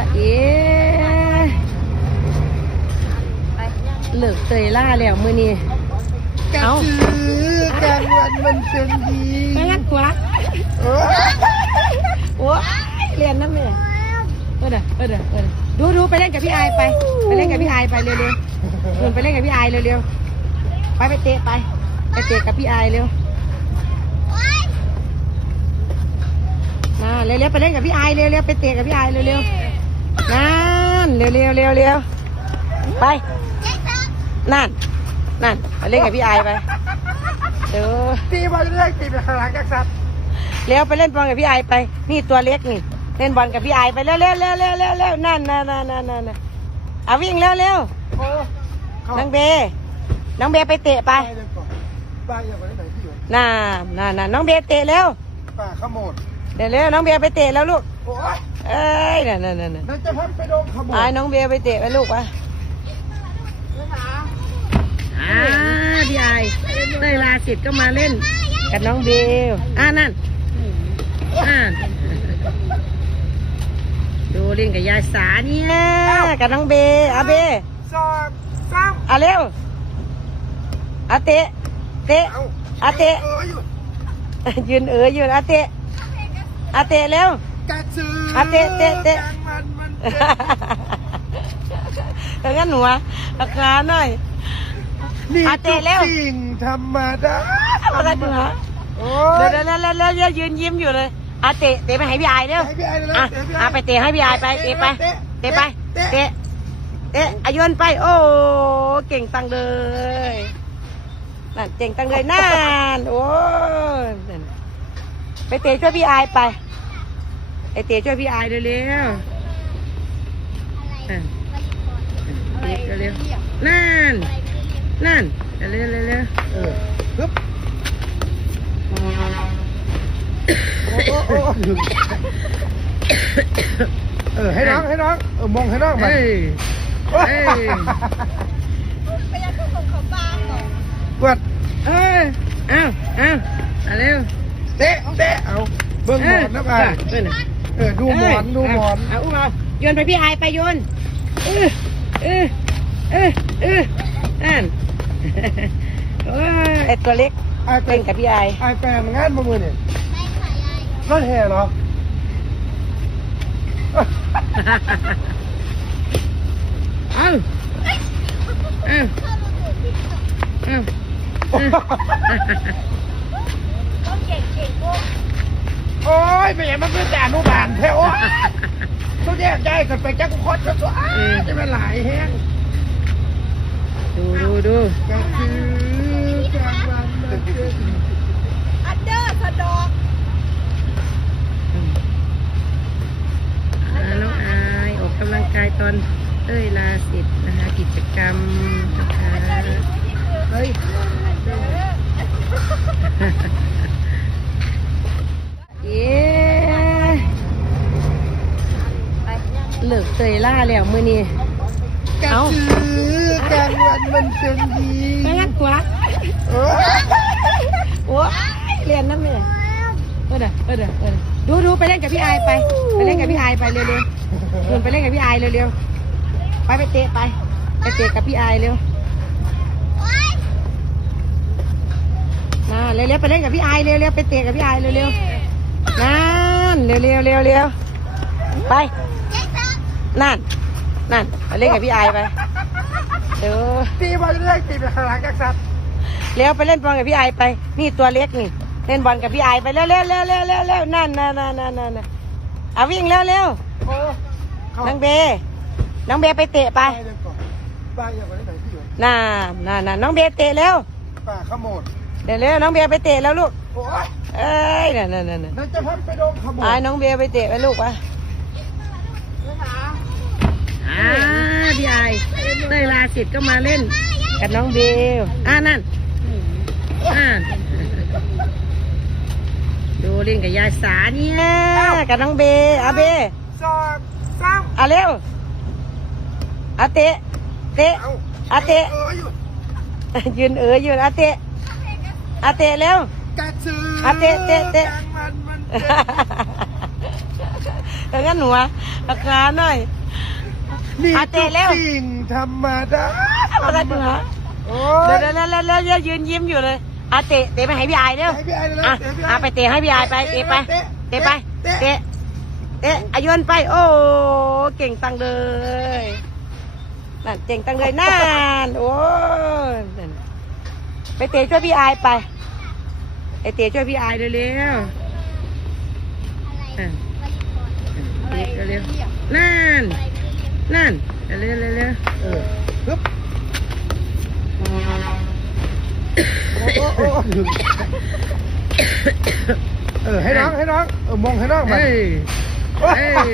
ตะเอ๋เลิกเตยล่าแล้วมื้อนี้กระเอ้าสือกลางวันมันเป็นดีไปงัดขวาเออโอ้ยเรียนนั่นแม่เออเด้อเออเด้อเออเด้อดูดูไปเล่นกับพี่อายไป ไปเล่นกับพี่อายไปเร็วๆเร็วไปเล่นกับพี่อายเร็วๆไปไปเตะไปไปเตะกับพี่อายเร็วน่าเร็วๆไปเล่นกับพี่อายเร็วๆไปเตะกับพี่อายเร็วๆ นั่นเร็วๆเร็วๆเร็วไป นั่น นั่นไปเล่นกับพี่อายไปเดี๋ยวตีบอลเรื่อยตีไปข้างหลังจากสัตว์เร็วไปเล่นบอลกับพี่ไอายไป นี่ตัวเล็กนี่ เล่นบอลกับพี่ไอายไปเร็วเร็วเร็วเร็วเร็วเร็วนั่นนั่นนั่นนั่นนั่นนั่นเอาวิ่งเร็วเร็วโอ้เขาน้องเบน้องเบไปเตะไปไปเลยก่อนป้าอย่าไปไหนที่อยู่น่าน่าน่าน้องเบเตะเร็วป้าขโมด เร็วเร็วน้องเบไปเตะแล้วลูกโอ้ยเอ้ยนั่นนั่นนั่นนั่นนั่นจะพัดไปโดนขโมไอ้ดน้องเบไปเตะไปลูกวะอ่าพี่ไอายเต้ยลาสิทธิ์ก็มาเล่น กับน้องเบลอ่านั่นอ่าดูเล่นกับยายสาเนี่ยกับน้องเบอาเบสองสามอาเร็วอาเตะเตะเอาอาเตะ เอออยู่ยืนเอ๋ยยืนอาเตะ อาเตะเร็วกระสือเอาเตะเตะเตะกลางวันมันเป็นแล้วงั้นหนูอะราคาหน่อยนี่เอาเตะเร็วทุกสิ่งธรรมดาอะไรหนูฮะโอ้เดี๋ยวยเดี๋ยวเดี๋ยวเดี๋ยวเดี๋ยวยืนยิ้มอยู่เลยอาเตะเตะไปให้พี่ไอายเร็วให้พี่ไอ้เลยอะเดี๋ยวพี่อะไปเตะให้พี่ไอายไปเตะไปเตะไปเตะเตะอายุนไป โอ้เก่งตังเลยนั่นเก่งตังเลยนั่นโอ้ยนั่น ไปเตะช่วยพี่ไอายไปไปเตะช่วยพี่ไอายเร็วๆอะเตะเร็วๆนั่น นั่น เร็วๆเร็วเออปึ๊บโอ้โอ้โอ้เออให้น้องให้น้องเออมองให้น้องๆมาเฮ้ยเฮ้ยกดเอ้ยเอ้าเอ้าเอาเร็ว เตะเตะเอาเบิ้งหมอนนะไปเออดูหมอนดูหมอนเอาอุ้มเอาโยนไปพี่ไอไปโยนเออเออเออเออนั่นไอตัวเล็กไอเป็นกับพี่ไอไอ้แฟนงานประมือเนี่ยรถแห่เหรอเอาเอาเอา โอ้ ยไม่เห็นมันเป็นแต่อนุบาลแท้โอ้ยเขาแยกย้ายกันไปจักรคอดกันตัวอ้าจะเป็นหลายแห้งดูดูดูกระสือกลางวันมันเป็นอันเดอร์สะดอกอ่าน้องอายออกกำลังกายตอนเต้ยลาสิทธิ์นะคะกิจกรรมนะคะเฮ้ยเอ๊ะ เลิกเตยล่าแล้วมื้อนี้กระเอ้าสือกลางวันมันเป็นดีไปงัดขวาเออโอ้ยเรียนนั่นแม่เออเด้อเออเด้อเออเด้อดูดูไปเล่นกับพี่อายไป ไปเล่นกับพี่อายไปเร็วๆเร็วไปเล่นกับพี่อายเร็วๆไปไปเตะไป ไปเตะกับพี่อายเร็วน่าเร็วๆไปเล่นกับพี่อายเร็วๆไปเตะกับพี่อายเร็วๆนั่นเร็วๆเร็วๆเร็วไป นั่น นั่นไปเล่นกับพี่อายไปเดี๋ยวตีบอลเรื่อยตีไปข้างหลังจากสัตว์เร็วไปเล่นบอลกับพี่ไอไป นี่ตัวเล็กนี่ เล่นบอลกับพี่ไอไปเร็วเร็วเร็วเร็วเร็วเร็วนั่นนั่นนั่นนั่นนั่นนั่นเอาวิ่งเร็วเร็วโอ้เขาน้องเบน้องเบไปเตะไปไปเลยก่อนป้าอย่าไปไหนที่อยู่น่าน่าน่าน้องเบเตะเร็วป้าขโมดเร็วเร็วน้องเบไปเตะแล้วลูกโอ้ยเอ้ยนั่นนั่นนั่นนั่นนั่นจะพัดไปโดนขโมไอ้ยน้องเบไปเตะไปลูกวะ อ่าพี่ไอเต้ยลาสิทธิ์ก็มาเล่น กับน้องเบลอ่านั่นอ่าดูเล่นกับยายสาเนี่ยกับน้องเบอาเบสองสามอาเร็วอาเตะเตะเอาอาเตะเอออยู่ยืนเอ๋ยยืนอาเตะอาเตะเร็วกระสือเอาเตะเตะเตะ กลางวันมันเป็นเอองั้นหนูอะราคาหน่อย นี่อะทุเตะกเร็วสิ่งธรรมดาอะไรหนูฮะโอ้เดี๋ยยวเดี๋ยวเดี๋ยวเดี๋ยวเดี๋ยวยืนยิ้มอยู่เลยอะเตะเตะไปให้พี่อายเร็วให้พี่ไอ้เลยอะเตะพี่อะไปเตะให้พี่อายไปเตะไปเตะไปเตะเตะเตะอายุนไป โอ้เก่งตังเลยนั่นเก่งตังเลยนั่นโอ้ยนั่นไปเตะช่วยพี่อายไปไปเตะช่วยพี่อายเร็วๆอะ เตะเร็วๆนั่น นั่นเร็วๆเร็วเออปึ๊บโอ้โอ้โอ้เออให้น้องให้น้องเออมองให้น้องๆไปเฮ้ยเฮ้ย